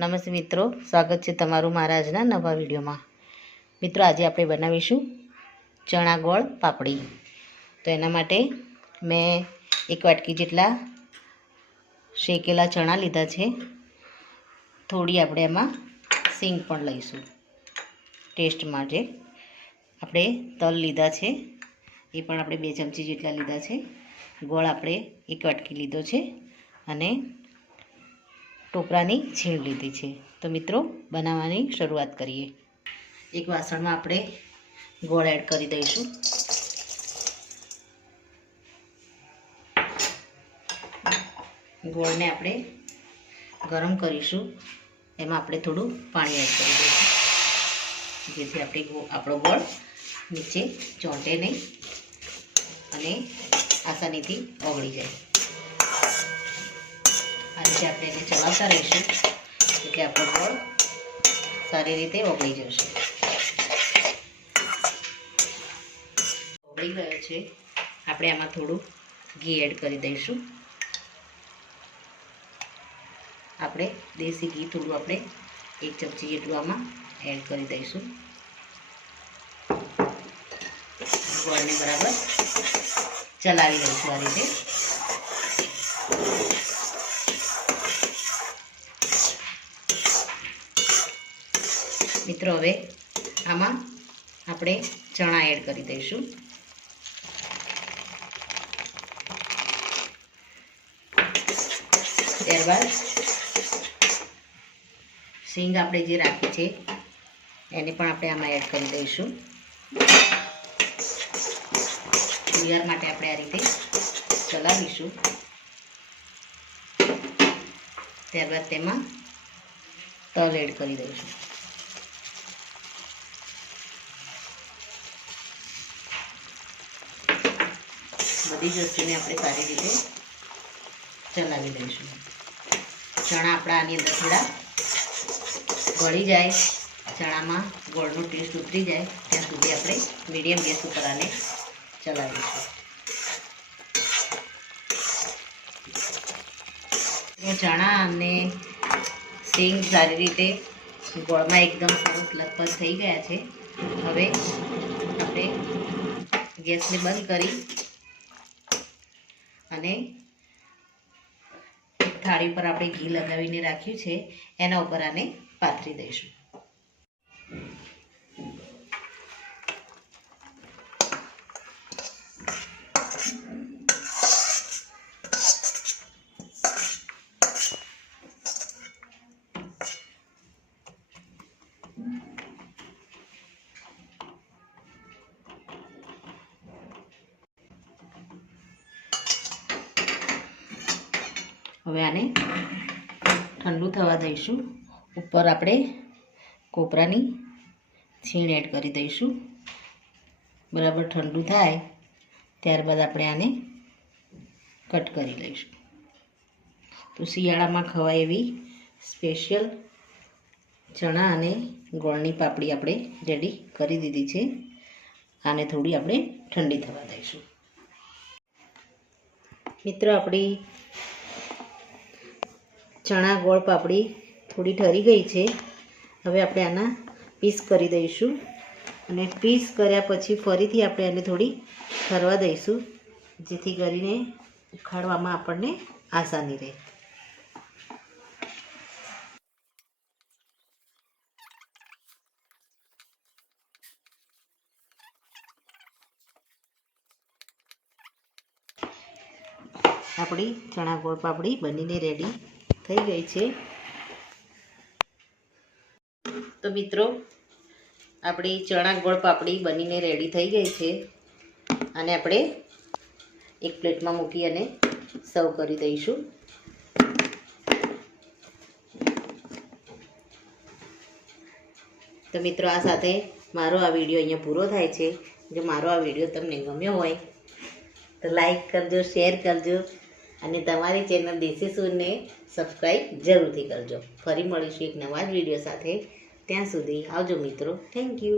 નમસ્તે મિત્રો, સ્વાગત છે તમારું મારા આજના નવા વિડીયોમાં. મિત્રો, આજે આપણે બનાવીશું ચણા ગોળ પાપડી. તો એના માટે મેં એક વાટકી જેટલા શેકેલા ચણા લીધા છે. થોડી આપણે એમાં સિંગ પણ લઈશું. ટેસ્ટ માટે આપણે તલ લીધા છે. એ પણ આપણે બે ચમચી જેટલા લીધા છે. ગોળ આપણે એક વાટકી લીધો છે. અને ટોપરાની છીણ લીધી છે. તો મિત્રો, બનાવવાની શરૂઆત કરીએ. એક વાસણમાં આપણે ગોળ એડ કરી દઈશું. ગોળને આપણે ગરમ કરીશું. એમાં આપણે થોડું પાણી એડ કરી દઈશું. જેથી આપણે આપણો ગોળ નીચે ચોંટે નહીં અને આસાનીથી ઓગળી જાય. આ રીતે આપણે એને ચલાવતા રહીશું, એટલે આપણો ગોળ સારી રીતે ઓગળી જશે. ઓગળી ગયો છે. આપણે આમાં થોડું ઘી એડ કરી દઈશું. આપણે દેશી ઘી થોડું આપણે એક ચમચી જેટલું આમાં એડ કરી દઈશું. ગોળને બરાબર ચલાવી દઈશું આ રીતે. મિત્રો, હવે આમાં આપણે ચણા એડ કરી દઈશું. ત્યારબાદ સિંગ આપણે જે રાખી છે, એને પણ આપણે આમાં એડ કરી દઈશું. તૈયાર માટે આપણે આ રીતે ચલાવીશું. ત્યારબાદ તેમાં તલ એડ કરી દઈશું. બધી જ વસ્તુને આપણે સારી રીતે ચલાવી દઈશું. ચણા આપણા આની અંદર થોડા ગળી જાય, ચણામાં ગોળનો ટેસ્ટ ઉતરી જાય, ત્યાં સુધી આપણે મીડિયમ ગેસ ઉપર આને ચલાવીશું. ચણા અને સિંગ સારી રીતે ગોળમાં એકદમ સરસ લગભગ થઈ ગયા છે. હવે આપણે ગેસને બંધ કરી અને થાળી પર આપણે ઘી લગાવીને રાખ્યું છે. એના ઉપર આને પાથરી દઈશું. હવે આને ઠંડુ થવા દઈશું. ઉપર આપણે કોપરાની છીણ એડ કરી દઈશું. બરાબર ઠંડુ થાય, ત્યારબાદ આપણે આને કટ કરી લઈશું. તો શિયાળામાં ખવાય એવી સ્પેશિયલ ચણા અને ગોળની પાપડી આપણે રેડી કરી દીધી છે. આને થોડી આપણે ઠંડી થવા દઈશું. મિત્રો, આપણી ચણા ગોળ પાપડી થોડી ઠરી ગઈ છે. હવે આપણે આના પીસ કરી દઈશું. અને પીસ કર્યા પછી ફરીથી આપણે આને થોડી ઠરવા દઈશું, જેથી કરીને ઉખાડવામાં આપણને આસાની રહે. આપણી ચણા ગોળ પાપડી બનીને રેડી થઈ ગઈ છે. તો મિત્રો, આપણી ચણા ગોળ પાપડી બનીને રેડી થઈ ગઈ છે. અને આપણે એક પ્લેટમાં મૂકી અને સર્વ કરી દઈશું. તો મિત્રો, આ સાથે મારો આ વીડિયો અહીંયા પૂરો થાય છે. જો મારો આ વીડિયો તમને ગમ્યો હોય, તો લાઈક કરજો શેર કરજો. અને તમારી ચેનલ દેશી સૂરને સબસ્ક્રાઈબ જરૂરથી કરજો. ફરી મળીશું એક નવા જ વીડિયો સાથે. ત્યાં સુધી આવજો મિત્રો. Thank you